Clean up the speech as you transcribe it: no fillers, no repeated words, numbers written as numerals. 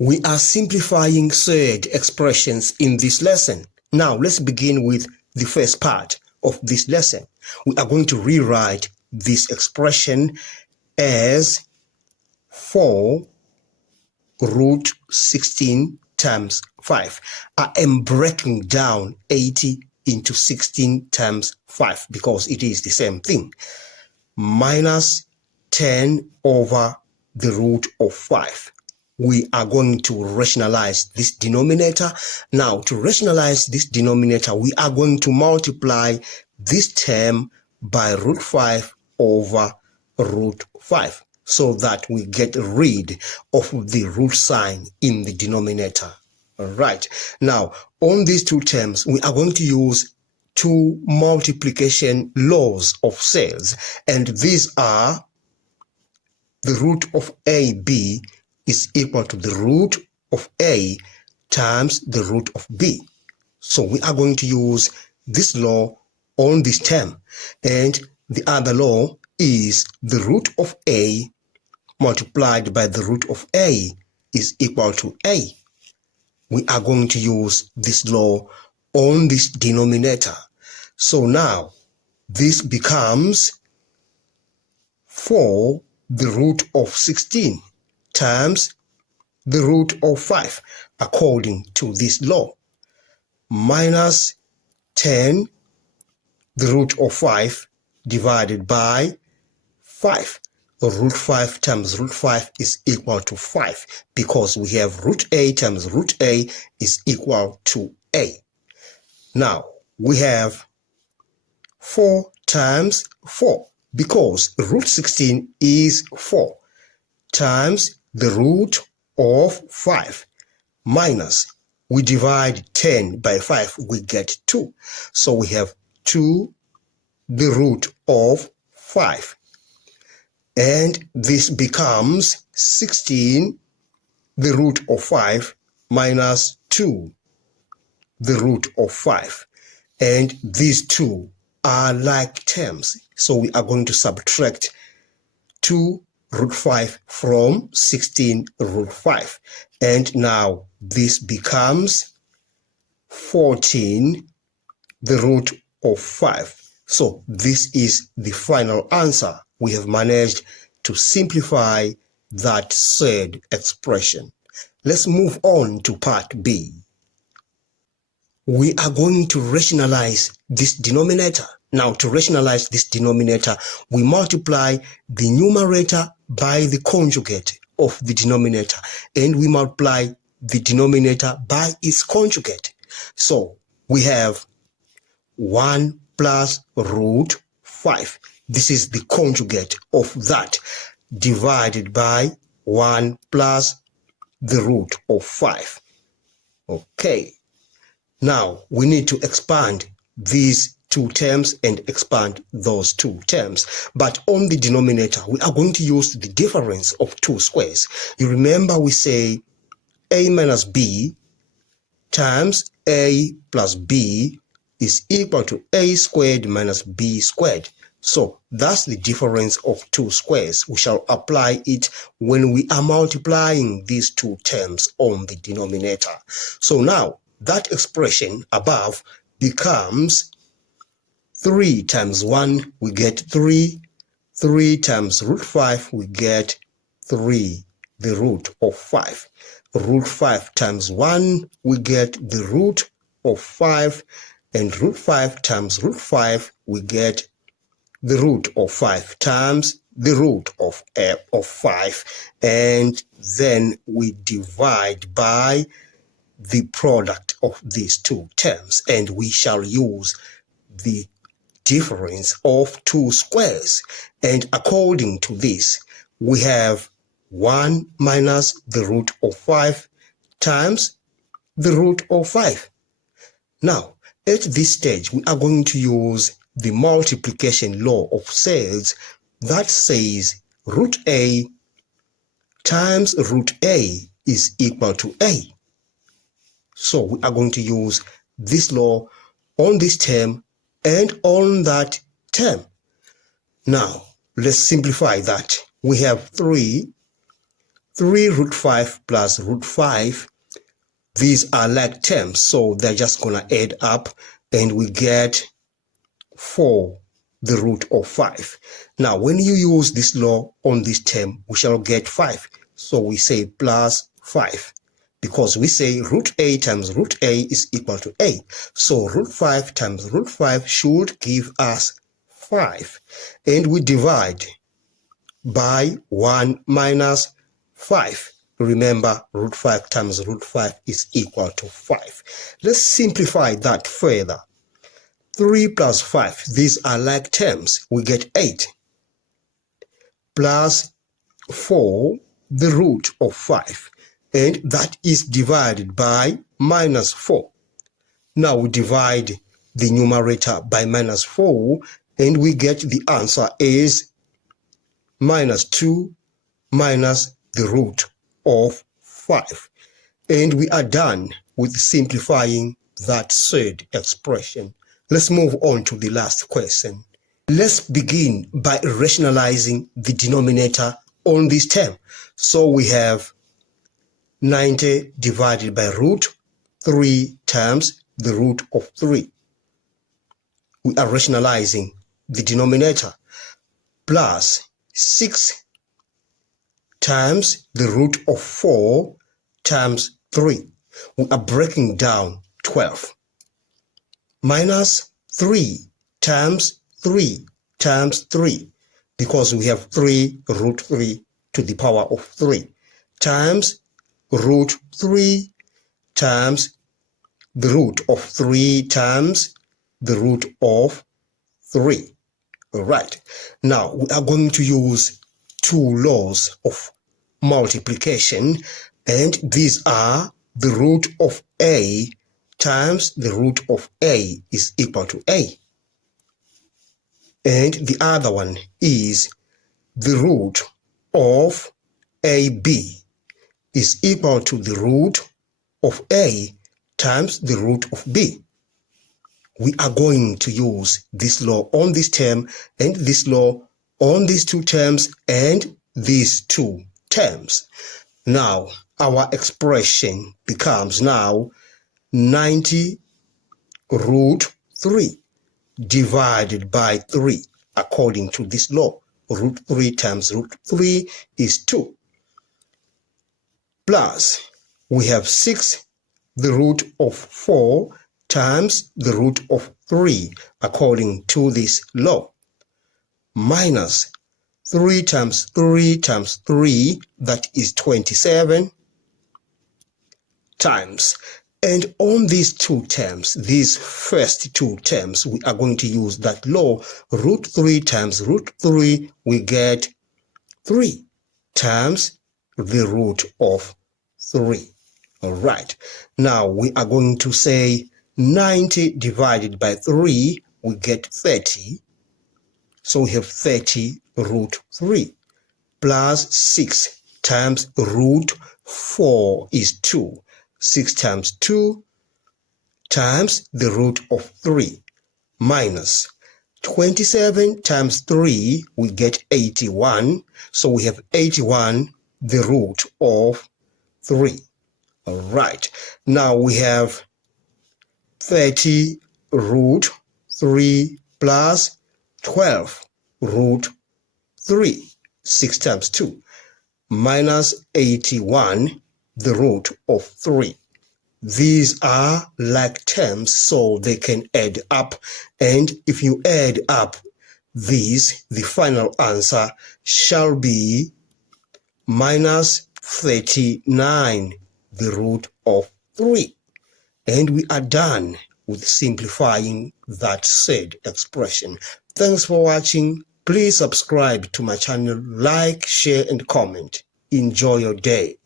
We are simplifying surd expressions in this lesson. Now let's begin with the first part of this lesson. We are going to rewrite this expression as 4 root 16 times 5. I am breaking down 80 into 16 times 5 because it is the same thing. Minus 10 over the root of 5. We are going to rationalize this denominator. Now, to rationalize this denominator, we are going to multiply this term by root 5 over root 5 so that we get rid of the root sign in the denominator. All right. Now, on these two terms, we are going to use two multiplication laws of surds, and these are the root of AB is equal to the root of A times the root of B. So we are going to use this law on this term, and the other law is the root of A multiplied by the root of A is equal to A. We are going to use this law on this denominator. So now this becomes 4 the root of 16 times the root of 5 according to this law, minus 10 the root of 5 divided by 5. Root 5 times root 5 is equal to 5 because we have root A times root A is equal to A. Now we have 4 times 4 because root 16 is 4 times the root of 5 minus, we divide 10 by 5, we get 2. So we have 2 the root of 5. And this becomes 16 the root of 5 minus 2 the root of 5. And these two are like terms. So we are going to subtract 2 root 5 from 16 root 5. And now this becomes 14 the root of 5. So this is the final answer. We have managed to simplify that surd expression. Let's move on to part B. We are going to rationalize this denominator. Now, to rationalize this denominator, we multiply the numerator by the conjugate of the denominator, and we multiply the denominator by its conjugate. So we have 1 plus root 5. This is the conjugate of that, divided by 1 plus the root of 5. Okay. Now we need to expand these two terms and expand those two terms. But on the denominator, we are going to use the difference of two squares. You remember we say A minus B times A plus B is equal to A squared minus B squared. So that's the difference of two squares. We shall apply it when we are multiplying these two terms on the denominator. So now that expression above becomes 3 times 1, we get 3. 3 times root 5, we get 3, the root of 5. Root 5 times 1, we get the root of 5. And root 5 times root 5, we get the root of 5 times the root of 5. And then we divide by the product of these two terms. And we shall use the difference of two squares. And according to this, we have 1 minus the root of 5 times the root of 5. Now, at this stage, we are going to use the multiplication law of surds that says root A times root A is equal to A. So we are going to use this law on this term and on that term. Now, let's simplify that. We have 3 3 root 5 plus root 5, these are like terms, so they're just gonna add up and we get 4 the root of 5. Now when you use this law on this term, we shall get 5, so we say plus 5, because we say root a times root a is equal to a, so root 5 times root 5 should give us 5, and we divide by 1 minus 5. Remember, root 5 times root 5 is equal to 5. Let's simplify that further. 3 plus 5, these are like terms. We get 8 plus 4, the root of 5, and that is divided by minus 4. Now we divide the numerator by minus 4, and we get the answer is minus 2 minus the root of 5. And we are done with simplifying that third expression. Let's move on to the last question. Let's begin by rationalizing the denominator on this term. So we have 90 divided by root 3 times the root of 3. We are rationalizing the denominator, plus 6 times the root of 4 times 3. We are breaking down 12. Minus 3 times 3 times 3, because we have 3 root 3 to the power of 3, times root 3 times the root of 3 times the root of 3. All right. Now we are going to use 2 laws of multiplication, and these are the root of a times the root of a is equal to a, and the other one is the root of ab is equal to the root of a times the root of b. We are going to use this law on this term and this law on these 2 terms and these 2 terms. Now our expression becomes now 90 root 3 divided by 3 according to this law. Root 3 times root 3 is 2. Plus we have 6 the root of 4 times the root of 3 according to this law, minus 3 times 3 times 3, that is 27, times. And on these 2 terms, these first 2 terms, we are going to use that law. Root 3 times root 3, we get 3 times the root of 3. All right. Now we are going to say 90 divided by 3, we get 30. So we have 30 root 3 plus 6 times root 4 is 2. 6 times 2 times the root of 3 minus 27 times 3, we get 81. So we have 81 the root of 3. All right. Now we have 30 root 3 plus 12 root 3. 6 times 2 minus 81 the root of 3. These are like terms, so they can add up, and if you add up these, the final answer shall be minus 39 the root of 3. And we are done with simplifying that said expression. Thanks for watching. Please subscribe to my channel, like, share, and comment. Enjoy your day.